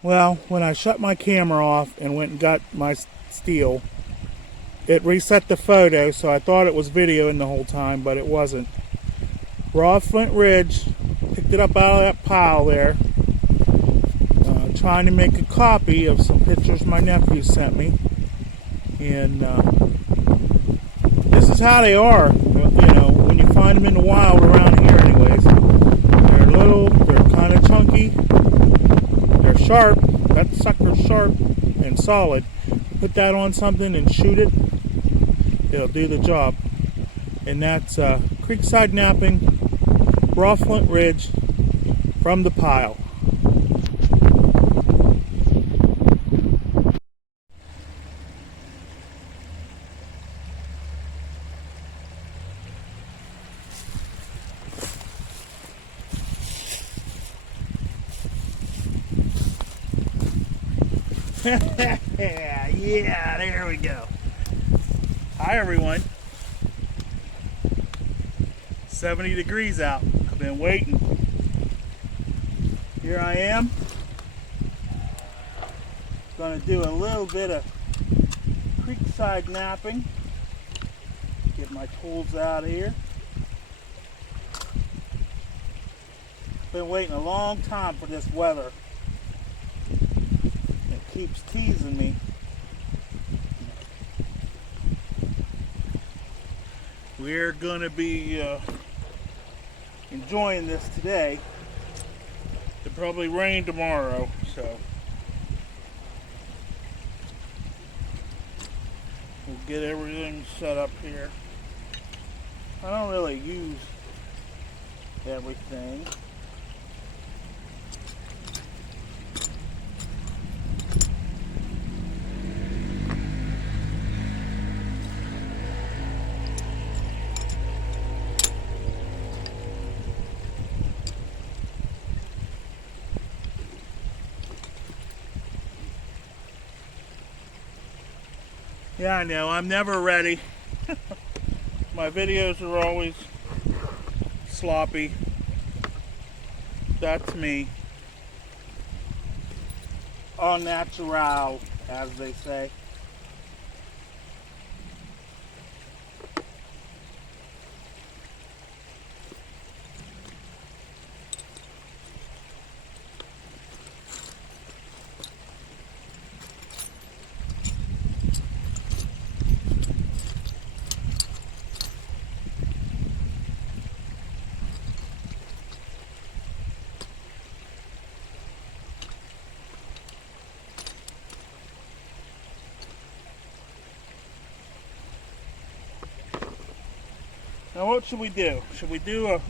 Well, when I shut my camera off and went and got my steel, it reset the photo, so I thought it was videoing the whole time, but it wasn't. Raw Flintridge, picked it up out of that pile there, trying to make a copy of some pictures my nephew sent me. And this is how they are, you know, when you find them in the wild around here anyways. They're little, they're kind of chunky, they're sharp. That sucker's sharp and solid. Put that on something and shoot it, it'll do the job. And that's Creekside Knapping, raw Flintridge from the pile. Yeah, there we go. Hi everyone. 70 degrees out. I've been waiting. Here I am. Gonna do a little bit of creekside knapping. Get my tools out of here. Been waiting a long time for this weather. Keeps teasing me. We're gonna be enjoying this today. It'll probably rain tomorrow, so we'll get everything set up here. I don't really use everything. Yeah, I know, I'm never ready. My videos are always sloppy. That's me. Au natural, as they say. Now what should we do? Should we do a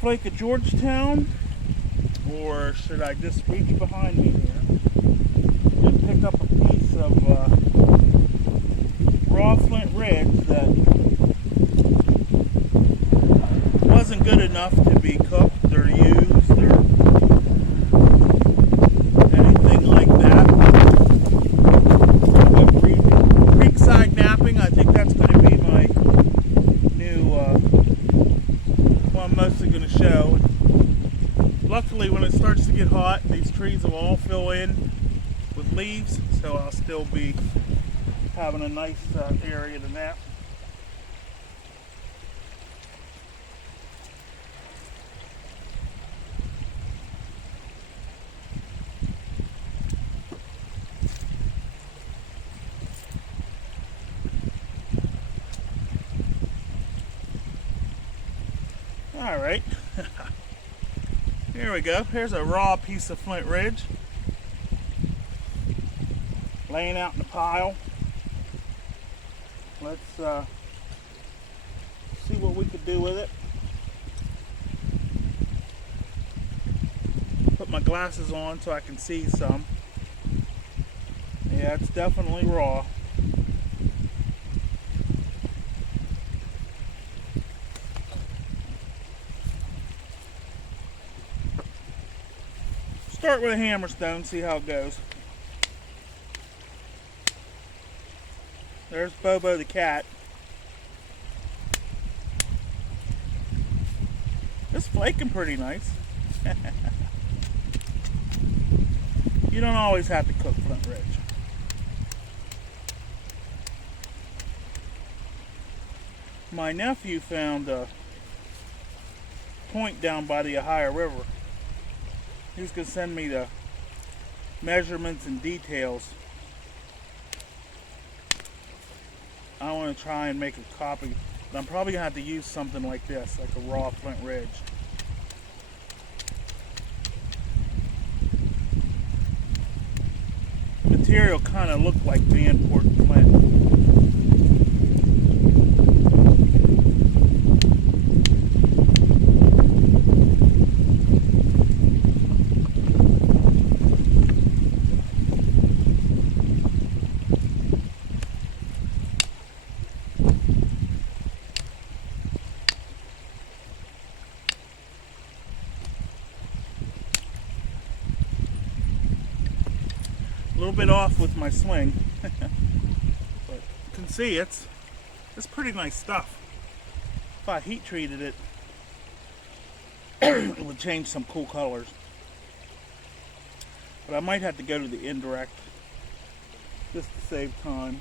flake of Georgetown? Or should I just reach behind me here and pick up a piece of raw Flintridge that wasn't good enough to be cooked or used or anything like that? Creekside Knapping, I think that's going to be my new one I'm mostly going to show. Luckily, when it starts to get hot, these trees will all fill in with leaves, so I'll still be having a nice area to nap. All right. Here we go. Here's a raw piece of Flintridge laying out in the pile. Let's see what we could do with it. Put my glasses on so I can see some. Yeah, it's definitely raw. Start with a hammerstone, see how it goes. There's Bobo the cat. It's flaking pretty nice. You don't always have to cook Flintridge. My nephew found a point down by the Ohio River. He's going to send me the measurements and details. I want to try and make a copy. But I'm probably going to have to use something like this, like a raw Flintridge. Material kind of looked like Vanport flint. A little bit off with my swing, but you can see it's pretty nice stuff. If I heat treated it, it would change some cool colors. But I might have to go to the indirect just to save time.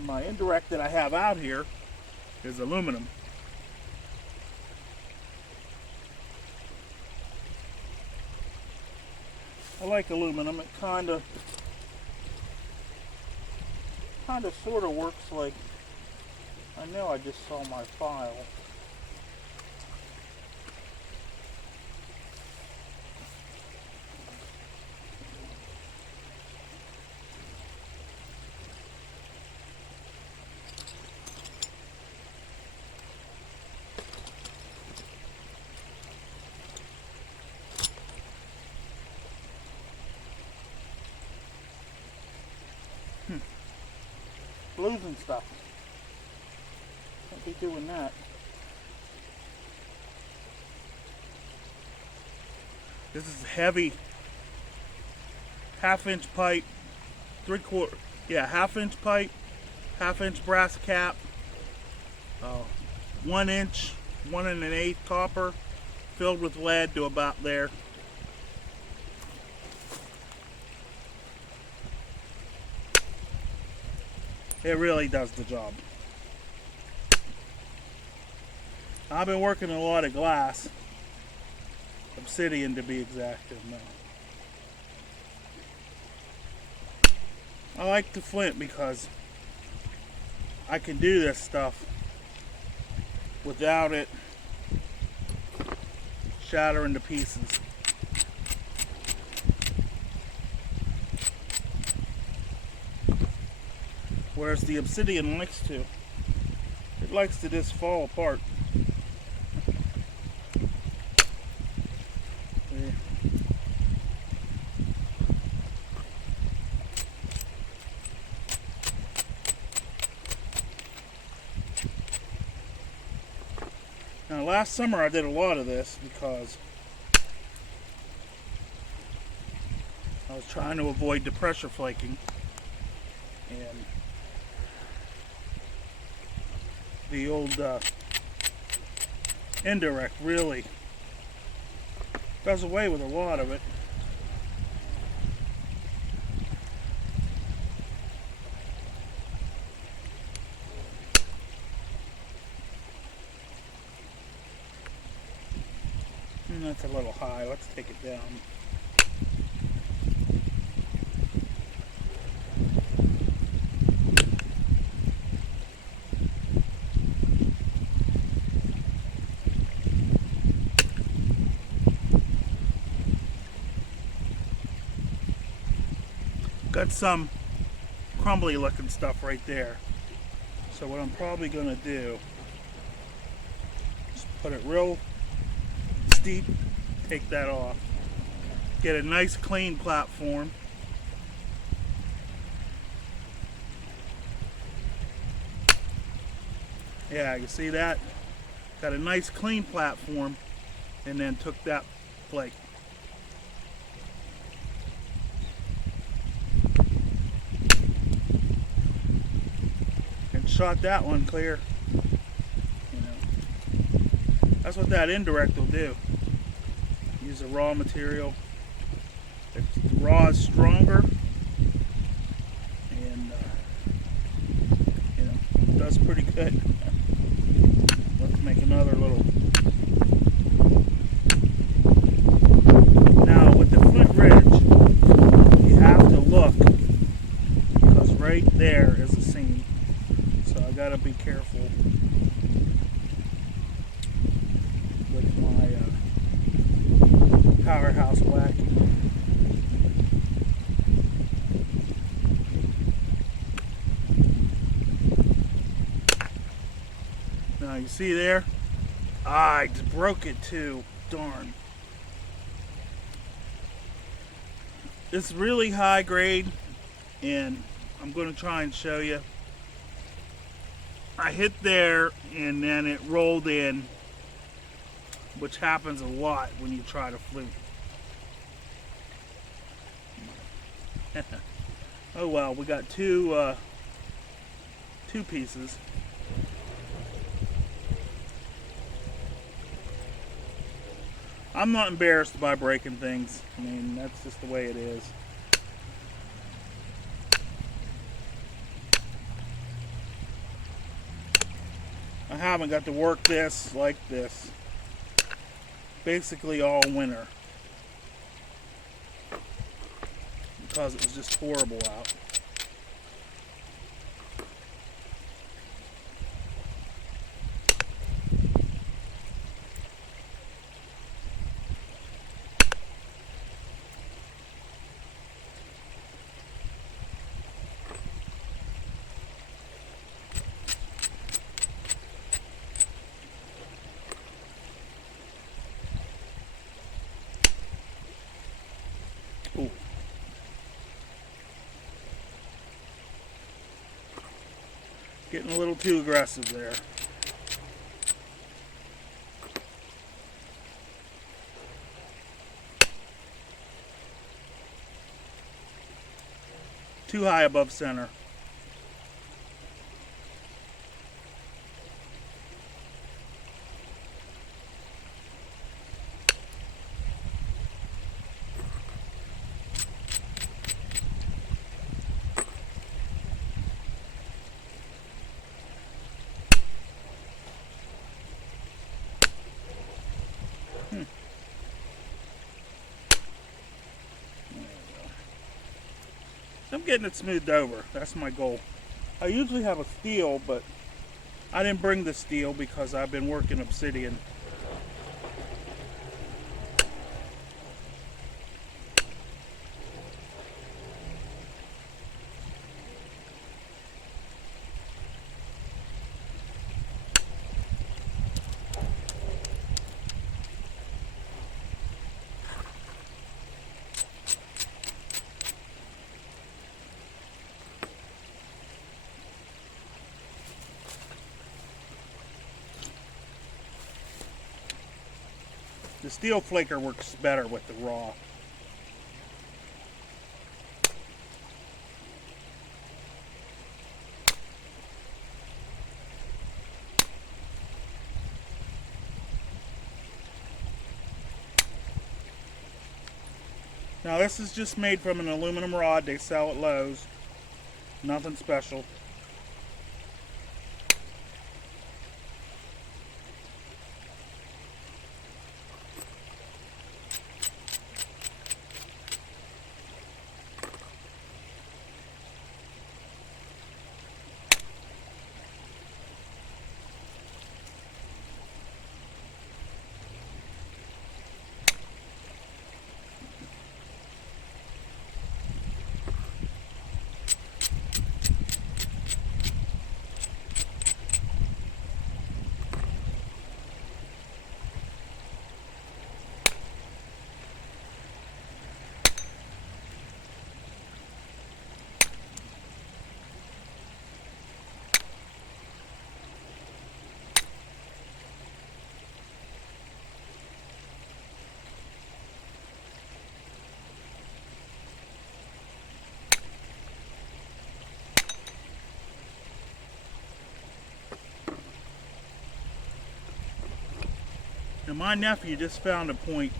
My indirect that I have out here is aluminum. I like aluminum. It kind of sort of works like, I know I just saw my file. Blues and stuff. Can't be doing that. This is heavy. Half-inch pipe, half-inch pipe, half-inch brass cap, 1 inch, 1 1/8 copper, filled with lead to about there. It really does the job. I've been working a lot of glass, obsidian to be exact. I like the flint because I can do this stuff without it shattering to pieces. Whereas the obsidian likes to. It likes to just fall apart. Yeah. Now last summer I did a lot of this because I was trying to avoid the pressure flaking. And the old indirect really does away with a lot of it. And that's a little high. Let's take it down. Got some crumbly looking stuff right there. So what I'm probably going to do is put it real steep, take that off, get a nice clean platform. Yeah, you see that? Got a nice clean platform and then took that flake. Shot that one clear. You know, that's what that indirect will do. Use the raw material. The raw is stronger, and you know, it does pretty good. Let's make another little. Now with the Flintridge, you have to look, because right there is a seam, so I gotta be careful with my powerhouse whacking. Now you see there? I just broke it too. Darn. It's really high grade, and I'm going to try and show you. I hit there and then it rolled in, which happens a lot when you try to flute. Oh well, we got two pieces. I'm not embarrassed by breaking things. I mean, that's just the way it is. I haven't got to work this like this basically all winter because it was just horrible out. Ooh. Getting a little too aggressive there. Too high above center. I'm getting it smoothed over. That's my goal. I usually have a steel, but I didn't bring the steel because I've been working obsidian. The steel flaker works better with the raw. Now this is just made from an aluminum rod they sell at Lowe's. Nothing special. Now my nephew just found a point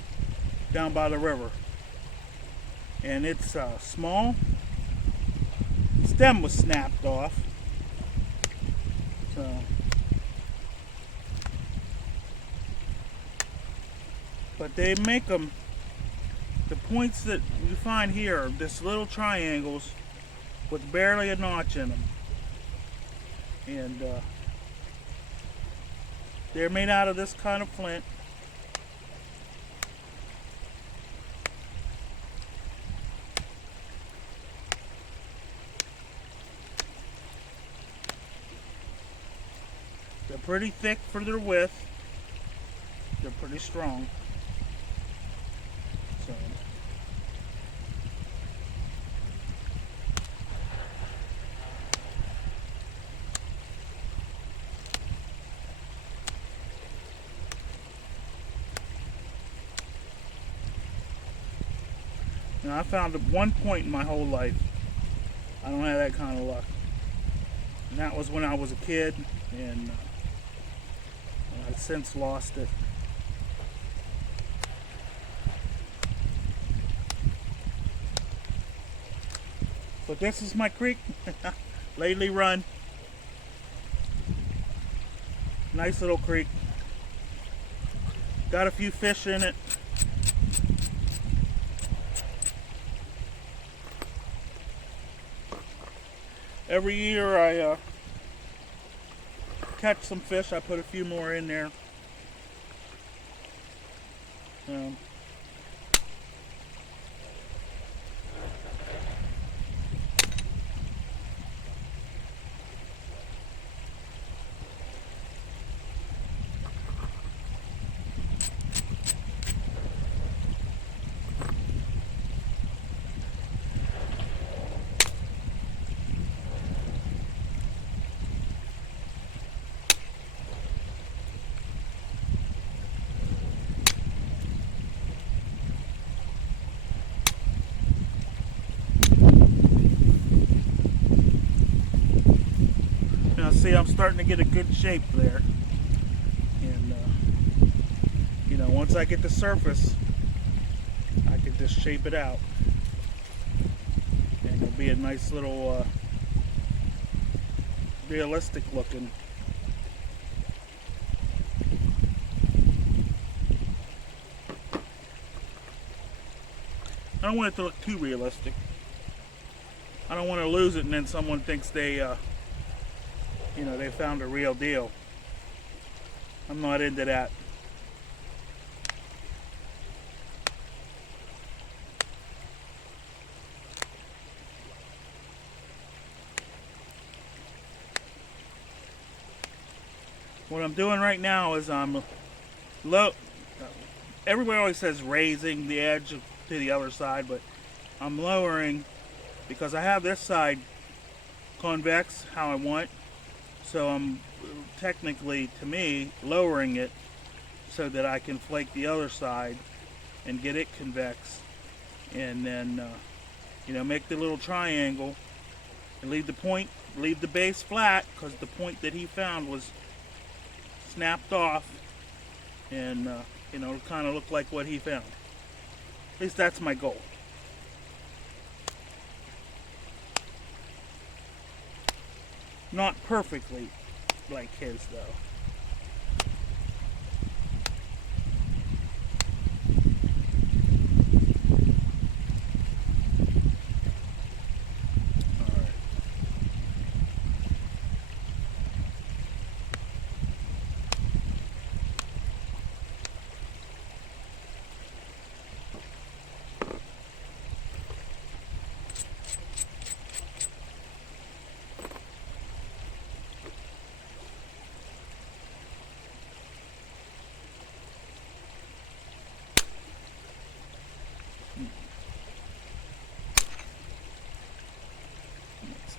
down by the river. And it's small. Stem was snapped off. So, but they make them, the points that you find here are just little triangles with barely a notch in them. And they're made out of this kind of flint. They're pretty thick for their width. They're pretty strong. So, now I found at one point in my whole life I don't have that kind of luck. And that was when I was a kid, and I've since lost it. But this is my creek. Lately run. Nice little creek. Got a few fish in it. Every year I catch some fish. I put a few more in there. See, I'm starting to get a good shape there, and you know, once I get the surface, I can just shape it out, and it'll be a nice little realistic looking. I don't want it to look too realistic. I don't want to lose it and then someone thinks they you know, they found a real deal. I'm not into that. What I'm doing right now is I'm low. Everybody always says raising the edge to the other side, but I'm lowering because I have this side convex how I want. So I'm technically, to me, lowering it so that I can flake the other side and get it convex, and then you know, make the little triangle and leave the base flat, because the point that he found was snapped off, and you know, kind of look like what he found. At least that's my goal. Not perfectly like his, though.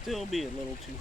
Still be a little too.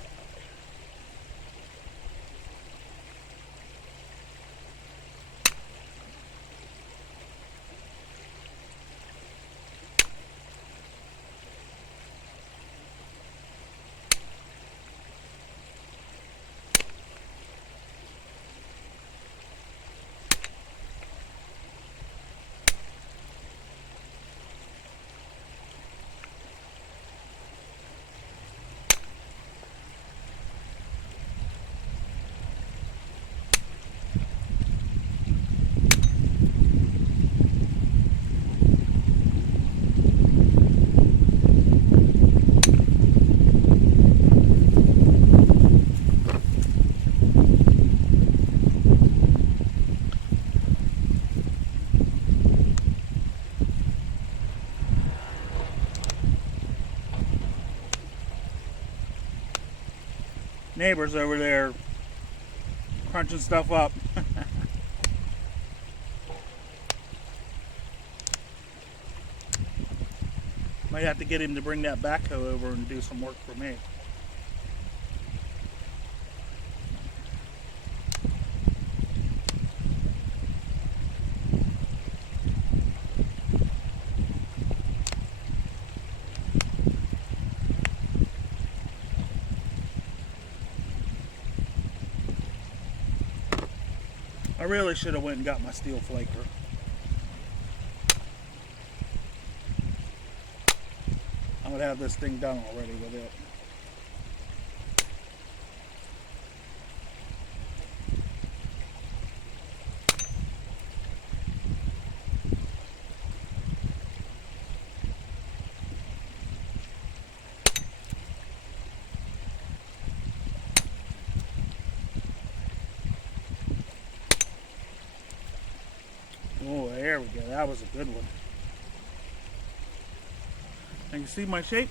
Neighbors over there crunching stuff up. Might have to get him to bring that backhoe over and do some work for me. I really should have went and got my steel flaker. I would have this thing done already with it. Oh, there we go. That was a good one. Can you see my shape?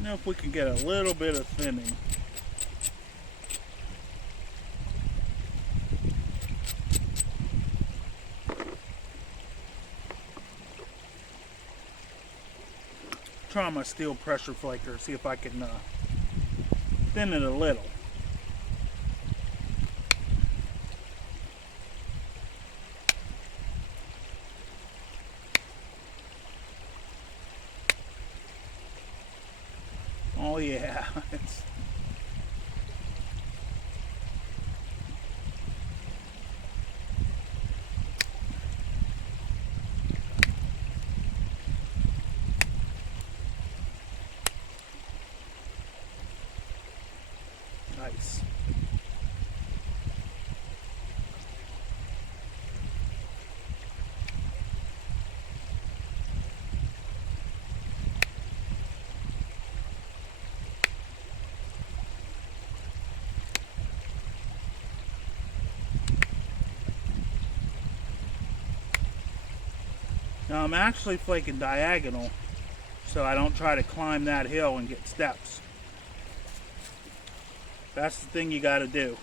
Now if we can get a little bit of thinning. Try my steel pressure flaker, see if I can thin it a little. Oh yeah, it's nice. Now I'm actually flaking diagonal, so I don't try to climb that hill and get steps. That's the thing you got to do.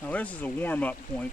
Now this is a warm-up point.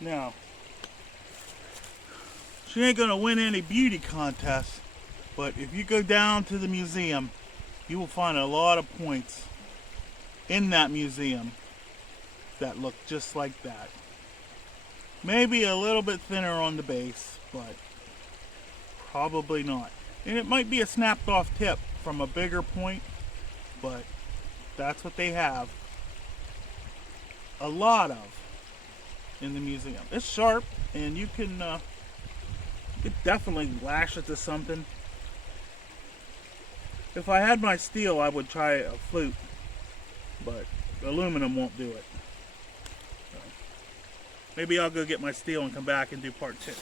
Now, she ain't gonna win any beauty contests, but if you go down to the museum, you will find a lot of points in that museum that look just like that. Maybe a little bit thinner on the base, but probably not. And it might be a snapped off tip from a bigger point, but that's what they have a lot of in the museum. It's sharp, and you can definitely lash it to something. If I had my steel, I would try a flute, but aluminum won't do it. So maybe I'll go get my steel and come back and do part 2.